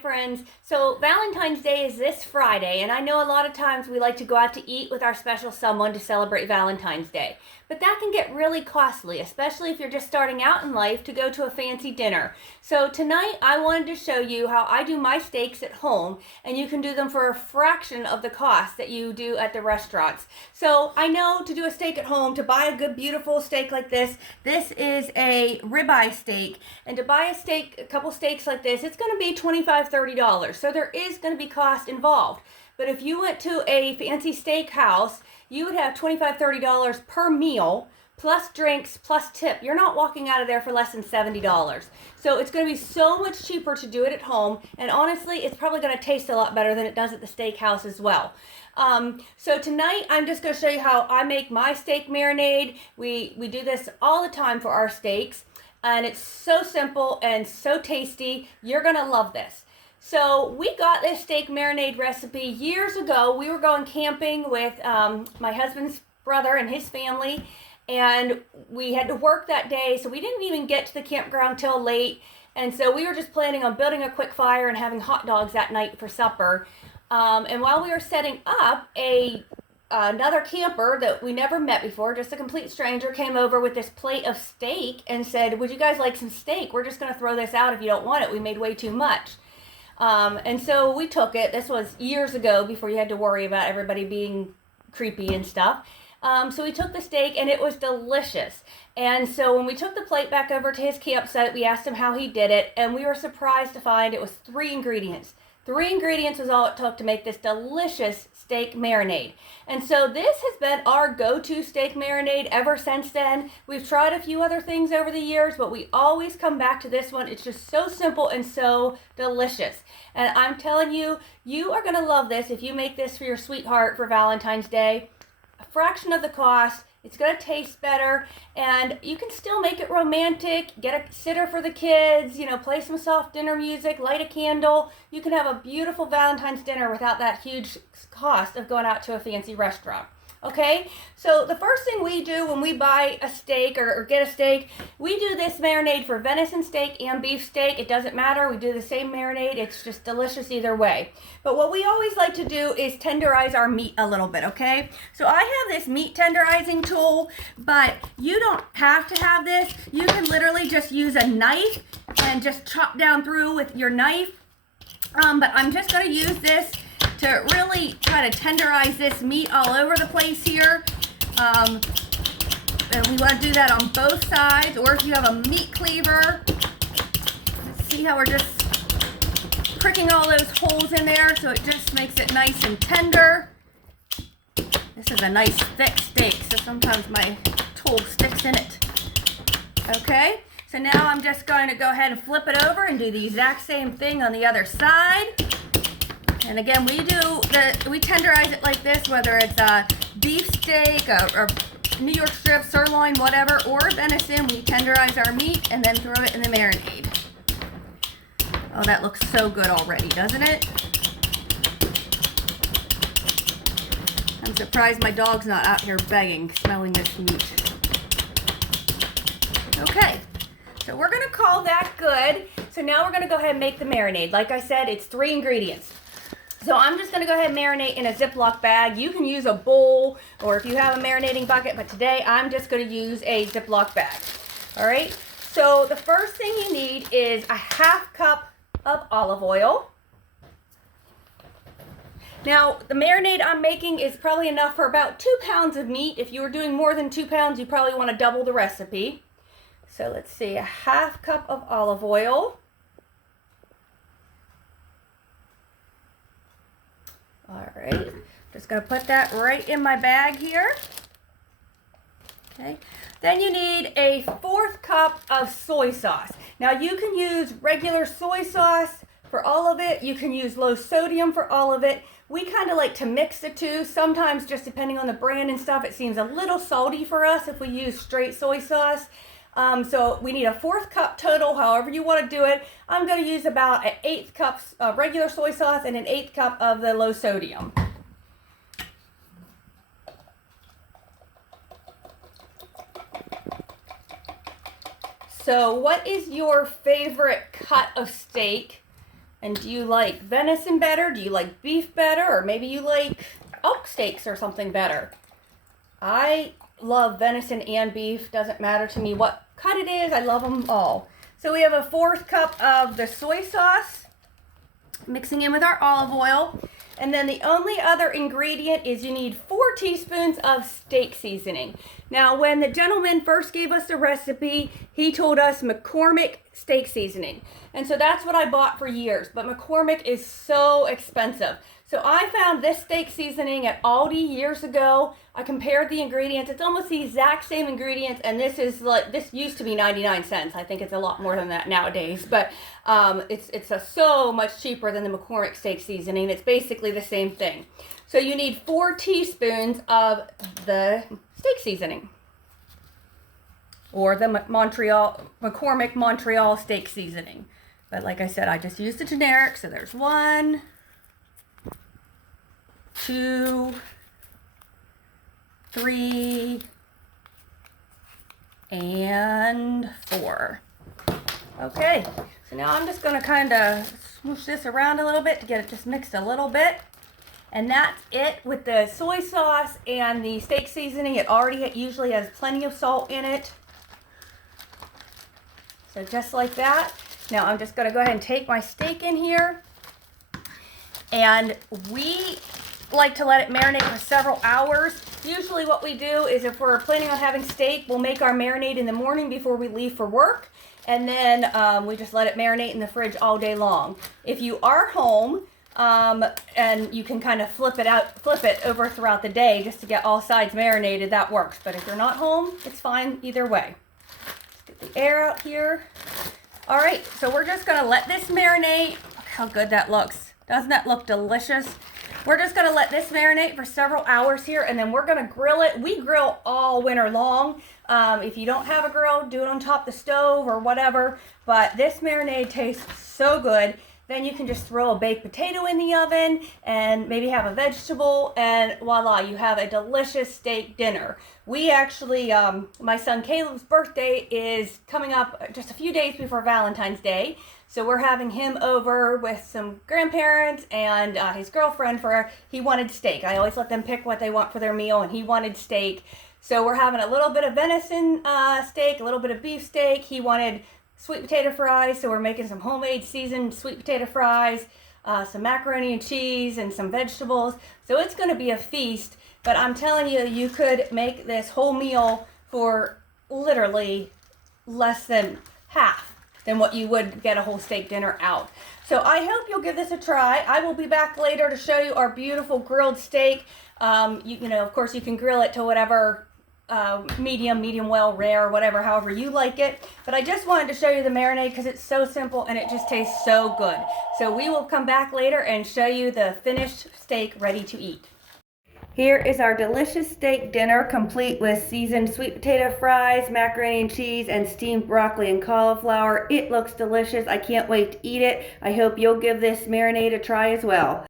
friends. So Valentine's Day is this Friday, and I know a lot of times we like to go out to eat with our special someone to celebrate Valentine's Day. But that can get really costly, especially if you're just starting out in life to go to a fancy dinner. So tonight I wanted to show you how I do my steaks at home, and you can do them for a fraction of the cost that you do at the restaurants. So I know to do a steak at home, to buy a good beautiful steak like this is a ribeye steak, and to buy a couple steaks like this, it's going to be $25-$30. So there is going to be cost involved. But if you went to a fancy steakhouse, you would have $25-$30 per meal, plus drinks, plus tip. You're not walking out of there for less than $70. So it's going to be so much cheaper to do it at home, and honestly, it's probably going to taste a lot better than it does at the steakhouse as well. So tonight, I'm just going to show you how I make my steak marinade. We do this all the time for our steaks, and it's so simple and so tasty. You're going to love this. So we got this steak marinade recipe years ago. We were going camping with my husband's brother and his family, and we had to work that day, so we didn't even get to the campground till late. And so we were just planning on building a quick fire and having hot dogs that night for supper. And while we were setting up, another camper that we never met before, just a complete stranger, came over with this plate of steak and said, "Would you guys like some steak? We're just going to throw this out if you don't want it. We made way too much." And so we took it. This was years ago, before you had to worry about everybody being creepy and stuff. So we took the steak, and it was delicious. And so when we took the plate back over to his campsite, we asked him how he did it, and we were surprised to find it was 3 ingredients. 3 ingredients was all it took to make this delicious steak marinade. And so this has been our go-to steak marinade ever since then. We've tried a few other things over the years, but we always come back to this one. It's just so simple and so delicious. And I'm telling you, you are going to love this if you make this for your sweetheart for Valentine's Day. A fraction of the cost. It's going to taste better, and you can still make it romantic. Get a sitter for the kids, play some soft dinner music, light a candle. You can have a beautiful Valentine's dinner without that huge cost of going out to a fancy restaurant. Okay, so the first thing we do when we buy a steak or get a steak, we do this marinade for venison steak and beef steak. It doesn't matter. We do the same marinade. It's just delicious either way. But what we always like to do is tenderize our meat a little bit, okay? So I have this meat tenderizing tool, but you don't have to have this. You can literally just use a knife and just chop down through with your knife. But I'm just going to use this to really try to tenderize this meat all over the place here. And we want to do that on both sides, or if you have a meat cleaver. See how we're just pricking all those holes in there, so it just makes it nice and tender. This is a nice thick steak, so sometimes my tool sticks in it. Okay, so now I'm just going to go ahead and flip it over and do the exact same thing on the other side. And again, we tenderize it like this, whether it's a beef steak or New York strip, sirloin, whatever, or venison. We tenderize our meat and then throw it in the marinade. Oh, that looks so good already, doesn't it? I'm surprised my dog's not out here begging, smelling this meat. Okay, so we're going to call that good. So now we're going to go ahead and make the marinade. Like I said, it's 3 ingredients. So I'm just going to go ahead and marinate in a Ziploc bag. You can use a bowl, or if you have a marinating bucket, but today I'm just going to use a Ziploc bag. All right, so the first thing you need is a 1/2 cup of olive oil. Now, the marinade I'm making is probably enough for about 2 pounds of meat. If you were doing more than 2 pounds, you probably want to double the recipe. So let's see, a 1/2 cup of olive oil. All right, just going to put that right in my bag here. Okay, then you need a 1/4 cup of soy sauce. Now you can use regular soy sauce for all of it. You can use low sodium for all of it. We kind of like to mix the two. Sometimes, just depending on the brand and stuff, it seems a little salty for us if we use straight soy sauce. So we need a 1/4 cup total, however you want to do it. I'm going to use about an 1/8 cup of regular soy sauce and an 1/8 cup of the low sodium. So what is your favorite cut of steak? And do you like venison better? Do you like beef better? Or maybe you like elk steaks or something better? I love venison and beef. Doesn't matter to me what cut it is. I love them all. So we have a 1/4 cup of the soy sauce, mixing in with our olive oil. And then the only other ingredient is you need 4 teaspoons of steak seasoning. Now, when the gentleman first gave us the recipe, he told us McCormick steak seasoning. And so that's what I bought for years, but McCormick is so expensive. So I found this steak seasoning at Aldi years ago. I compared the ingredients. It's almost the exact same ingredients, and this used to be 99 cents. I think it's a lot more than that nowadays, but it's so much cheaper than the McCormick steak seasoning. It's basically the same thing. So you need 4 teaspoons of the steak seasoning, or the McCormick Montreal steak seasoning. But like I said, I just used the generic. So there's 1, 2, 3, and 4. Okay, so now I'm just going to kind of smoosh this around a little bit to get it just mixed a little bit. And that's it with the soy sauce and the steak seasoning. It usually has plenty of salt in it. So just like that. Now I'm just going to go ahead and take my steak in here. And we like to let it marinate for several hours. Usually what we do is, if we're planning on having steak, we'll make our marinade in the morning before we leave for work. And then we just let it marinate in the fridge all day long. If you are home, and you can kind of flip it over throughout the day just to get all sides marinated, that works. But if you're not home, it's fine either way. Let's get the air out here. All right, so we're just gonna let this marinate. Look how good that looks. Doesn't that look delicious? We're just gonna let this marinate for several hours here, and then we're gonna grill it. We grill all winter long. If you don't have a grill, do it on top of the stove or whatever. But this marinade tastes so good. Then you can just throw a baked potato in the oven and maybe have a vegetable, and voila, you have a delicious steak dinner. We actually, my son Caleb's birthday is coming up just a few days before Valentine's Day. So we're having him over with some grandparents and his girlfriend he wanted steak. I always let them pick what they want for their meal, and he wanted steak. So we're having a little bit of venison steak, a little bit of beef steak. He wanted sweet potato fries, so we're making some homemade seasoned sweet potato fries, some macaroni and cheese, and some vegetables. So it's going to be a feast, but I'm telling you, you could make this whole meal for literally less than half than what you would get a whole steak dinner out. So I hope you'll give this a try. I will be back later to show you our beautiful grilled steak. You know, of course, you can grill it to whatever medium well, rare, whatever, however you like it. But I just wanted to show you the marinade because it's so simple and it just tastes so good. So we will come back later and show you the finished steak ready to eat. Here is our delicious steak dinner, complete with seasoned sweet potato fries, macaroni and cheese, and steamed broccoli and cauliflower. It looks delicious. I can't wait to eat it. I hope you'll give this marinade a try as well.